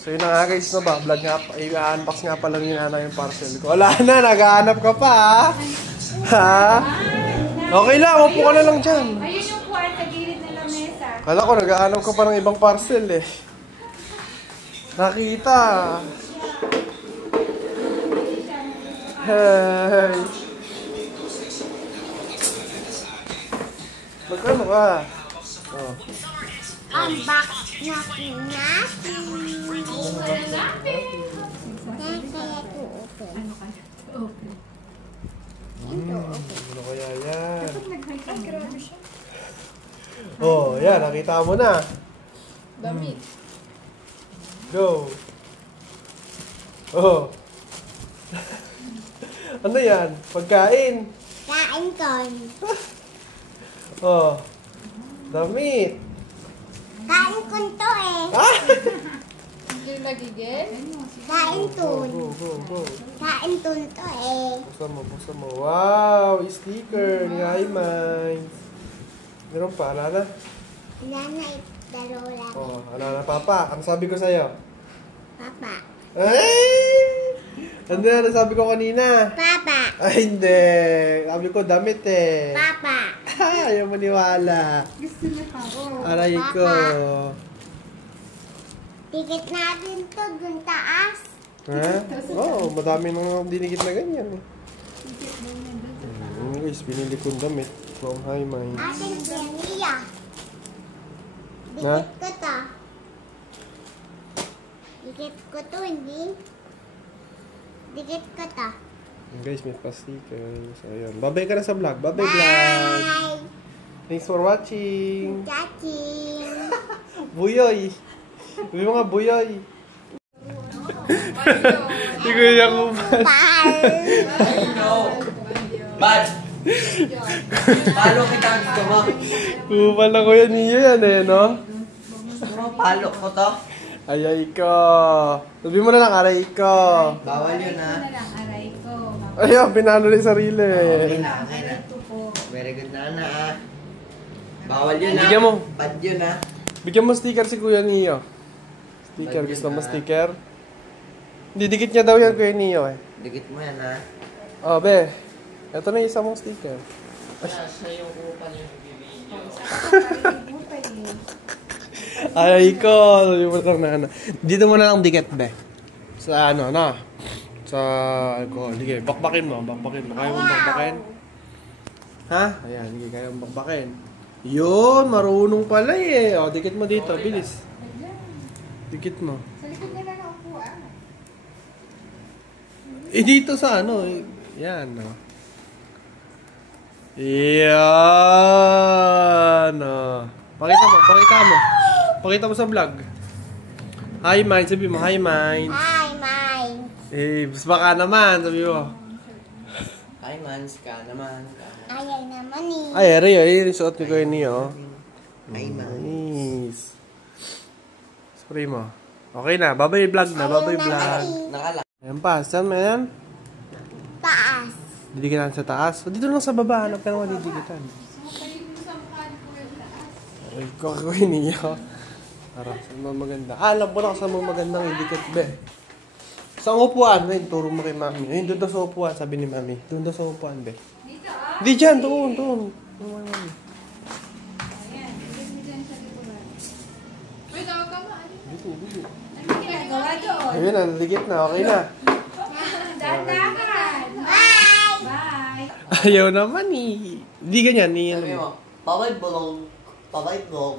So yun na nga guys, no ba? Vlog nga, i-unbox nga pala ni nanay yung parcel ko. Wala na, nag-aanap ka pa ha? Okay lang, upo ka na lang dyan. Ayun yung kuwan sa gilid ng lamesa. Kala ko, nag-aanap ka pa ng ibang parcel eh. Nakita. Hey. Magkano ka? Oh. Unbox natin natin. Ano kaya yan? Oh, yan. Nakita mo na. Damit. Go. Oh. Ano yan? Pagkain. Kain ko. Oh. Damit. Kain ko to eh. Ah! Hindi nagigil? Kain to. Go. Kain to eh. Buksan mo. Wow! Sticker ni Hyman. Meron pa, Alana? Wala na dalawa lang. Oh, Alana, Papa. Ang sabi ko sa'yo? Papa. Ay! Ano na sabi ko kanina? Papa. Ay, hindi. Sabi ko, damit eh. Papa. Ayaw maniwala. Gusto niya pa. Aray ko. Tikit natin to dun taas. Ha? Oo, madami nang dinigit na ganyan eh. Guys, binili kong damit from Hyman. Ating Piania. Ha? Dikit ko to. Dikit ko to, hindi. Dikit ko to. Guys, may pa-sticker. So, ayun. Babay ka na sa vlog. Babay vlog. Bye! Thanks for watching. Chaching! Buyoy. Sabi mo nga, buyoy. Hindi ko yung kuman. Bye! Bad! Palo kita gusto mo? Kuman lang ko yan niyo yan eh, no? Gusto mo palo ko to? Ayay ko. Sabi mo na lang, aray ko. Bawal yun ha. Ano lang, aray ko. Ayun, pinalo rin sarili. Aray ko po. Very good na ha. Bawal yun ha. Bigyan mo. Bad yun ha. Bigyan mo sticker si Kuya Nio. Sticker, Bad yun, gusto mo ha? sticker? Didikit niya daw yan Kuya Nio eh. Dikit mo yan ha. Oh, be. Ito na yung isa mong sticker. Siya yung upan yung bibigyo. Ay ko, sabi mo na ano. Dito mo na lang dikit, be. Sa ano, na. Sa alcohol. Sige, bakbakin mo. Kaya mo bakbakin? Ha? Ayan, sige, kaya mo bakbakin. Yun, marunong pala eh. O, dikit mo dito, bilis. Dikit mo. Sa likod nila na upuan. Eh, dito sa ano, yan, o. Yan, o. Pakita mo sa vlog. Hi, Mind. Sabi mo, hi, Mind. Hi, mine! Eh, mas baka naman, sabi mo. Ay mans ka naman. Ayaw naman eh. Ay, ay, suot ni Kuya Nio. Ay mans. Nice. Spray mo. Okay na, babay vlog na, babay vlog. Nakala. Ayan pa, saan mo yan? Taas. Didikitan sa taas. O, dito lang sa baba, hanap ka naman didikitan. Ay, Kuya Nio. Tara, saan mo maganda? Alam mo na kung saan mo magandang idikit, be. Sa upuan, be, turo mo kay mami. Ayun, doon daw sa upuan, sabi ni mami. Doon daw sa upuan, be. Dito ah. Di dyan, doon. Doon, mami. Ayan. Dito dyan sa likuran. Uy, gawa ka mo. Dito. Ano ginagawa doon? Ayun, naligit na, okay na. Dandakan. Bye! Bye. Ayaw naman eh. Hindi ganyan, ni Sabi mo, pabay vlog. Pabay vlog.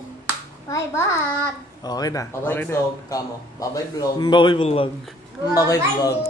Bye, Bob! Okay na. Pabay Okay na. vlog ka mo. Pabay vlog. Babay vlog. Pabay vlog.